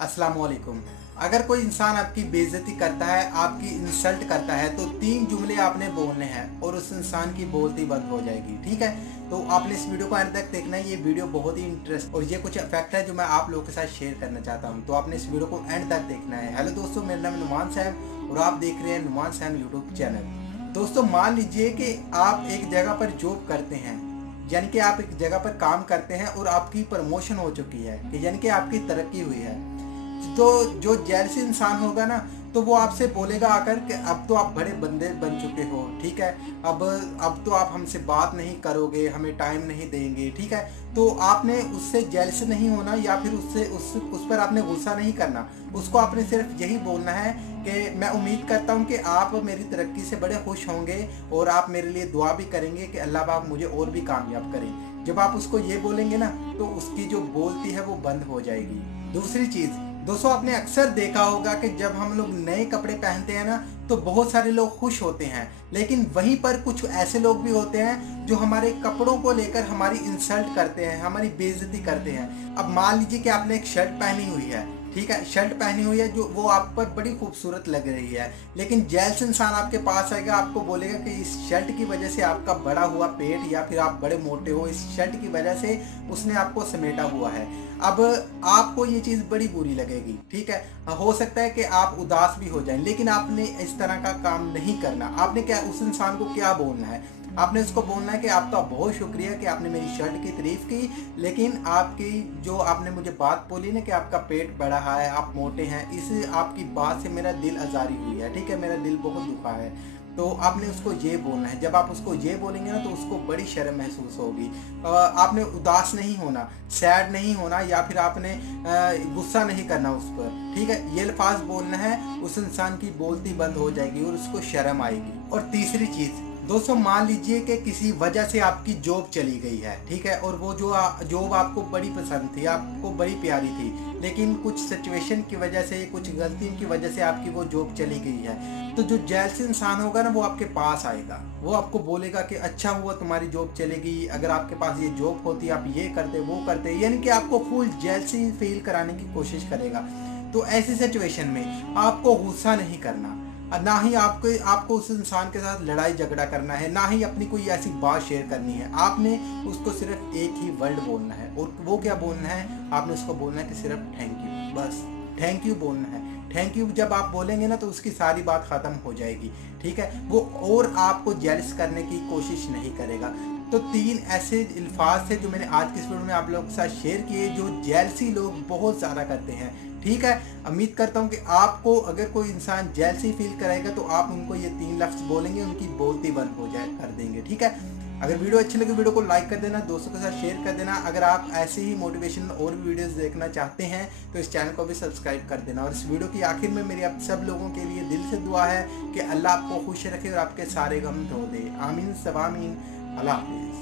अस्सलाम वालेकुम। अगर कोई इंसान आपकी बेइज्जती करता है, आपकी इंसल्ट करता है, तो 3 जुमले आपने बोलने हैं और उस इंसान की बोलती बंद हो जाएगी, ठीक है? तो आपने इस वीडियो को एंड तक देखना है। ये वीडियो बहुत ही इंटरेस्ट और ये कुछ फैक्ट है जो मैं आप लोगों के साथ शेयर करना चाहता हूँ, तो आपने इस वीडियो को एंड तक देखना है। हेलो दोस्तों, मेरा नाम नुमान सैम और आप देख रहे हैं नुमान सैम यूट्यूब चैनल। दोस्तों, मान लीजिए कि आप एक जगह पर जॉब करते हैं, यानी कि आप एक जगह पर काम करते हैं और आपकी प्रमोशन हो चुकी है, कि यानी कि आपकी तरक्की हुई है। तो जो जेलसी इंसान होगा ना, तो वो आपसे बोलेगा आकर कि अब तो आप बड़े बंदे बन चुके हो, ठीक है? अब तो आप हमसे बात नहीं करोगे, हमें टाइम नहीं देंगे, ठीक है? तो आपने उससे जेलस नहीं होना या फिर उससे उस पर आपने गुस्सा नहीं करना। उसको आपने सिर्फ यही बोलना है कि मैं उम्मीद करता हूँ कि आप मेरी तरक्की से बड़े खुश होंगे और आप मेरे लिए दुआ भी करेंगे कि अल्लाह पाक मुझे और भी कामयाब करे। जब आप उसको ये बोलेंगे ना, तो उसकी जो बोलती है वो बंद हो जाएगी। दूसरी चीज़ दोस्तों, आपने अक्सर देखा होगा कि जब हम लोग नए कपड़े पहनते हैं ना, तो बहुत सारे लोग खुश होते हैं, लेकिन वहीं पर कुछ ऐसे लोग भी होते हैं जो हमारे कपड़ों को लेकर हमारी इंसल्ट करते हैं, हमारी बेइज्जती करते हैं। अब मान लीजिए कि आपने एक शर्ट पहनी हुई है, ठीक है? शर्ट पहनी हुई है जो वो आप पर बड़ी खूबसूरत लग रही है, लेकिन जेलस इंसान आपके पास आएगा, आपको बोलेगा कि इस शर्ट की वजह से आपका बड़ा हुआ पेट या फिर आप बड़े मोटे हो, इस शर्ट की वजह से उसने आपको समेटा हुआ है। अब आपको ये चीज़ बड़ी बुरी लगेगी, ठीक है? हो सकता है कि आप उदास भी हो जाएं, लेकिन आपने इस तरह का काम नहीं करना। आपने क्या उस इंसान को क्या बोलना है? आपने उसको बोलना है कि आपका बहुत शुक्रिया कि आपने मेरी शर्ट की तारीफ़ की, लेकिन आपकी जो आपने मुझे बात बोली ना कि आपका पेट बड़ा है, आप मोटे हैं, इस आपकी बात से मेरा दिल आज़ारी हुई है, ठीक है? मेरा दिल बहुत दुखा है। तो आपने उसको ये बोलना है। जब आप उसको ये बोलेंगे ना, तो उसको बड़ी शर्म महसूस होगी। आपने उदास नहीं होना, सैड नहीं होना या फिर आपने गुस्सा नहीं करना उस पर, ठीक है? ये अल्फाज बोलना है, उस इंसान की बोलती बंद हो जाएगी और उसको शर्म आएगी। और तीसरी चीज़ दोस्तों, मान लीजिए कि किसी वजह से आपकी जॉब चली गई है, ठीक है? और वो जो जॉब आपको बड़ी पसंद थी, आपको बड़ी प्यारी थी, लेकिन कुछ सिचुएशन की वजह से, कुछ गलतियों की वजह से आपकी वो जॉब चली गई है। तो जो जेलसी इंसान होगा ना, वो आपके पास आएगा, वो आपको बोलेगा कि अच्छा हुआ तुम्हारी जॉब चली गई, अगर आपके पास ये जॉब होती आप ये करते वो करते, यानी कि आपको फुल जेलसी फील कराने की कोशिश करेगा। तो ऐसी सिचुएशन में आपको गुस्सा नहीं करना, ना ही आपको उस इंसान के साथ लड़ाई झगड़ा करना है, ना ही अपनी कोई ऐसी बात शेयर करनी है। आपने उसको सिर्फ एक ही वर्ड बोलना है, और वो क्या बोलना है? आपने उसको बोलना है कि सिर्फ थैंक यू, बस थैंक यू बोलना है। थैंक यू जब आप बोलेंगे ना, तो उसकी सारी बात ख़त्म हो जाएगी, ठीक है? वो और आपको जेलस करने की कोशिश नहीं करेगा। तो 3 ऐसे अल्फाज थे जो मैंने आज की इस वीडियो में आप लोगों के साथ शेयर किए, जो जेलसी लोग बहुत ज़्यादा करते हैं, ठीक है? उम्मीद करता हूँ कि आपको अगर कोई इंसान जेलसी फील करेगा, तो आप उनको ये 3 लफ्ज़ बोलेंगे, उनकी बोलती बंद हो जाए कर देंगे, ठीक है? अगर वीडियो अच्छी लगे, वीडियो को लाइक कर देना, दोस्तों के साथ शेयर कर देना। अगर आप ऐसे ही मोटिवेशनल और भी वीडियोस देखना चाहते हैं, तो इस चैनल को भी सब्सक्राइब कर देना। और इस वीडियो की आखिर में मेरी आप सब लोगों के लिए दिल से दुआ है कि अल्लाह आपको खुश रखे और आपके सारे गम धो दे। आमीन सब आमीन। अल्लाह हाफिज़।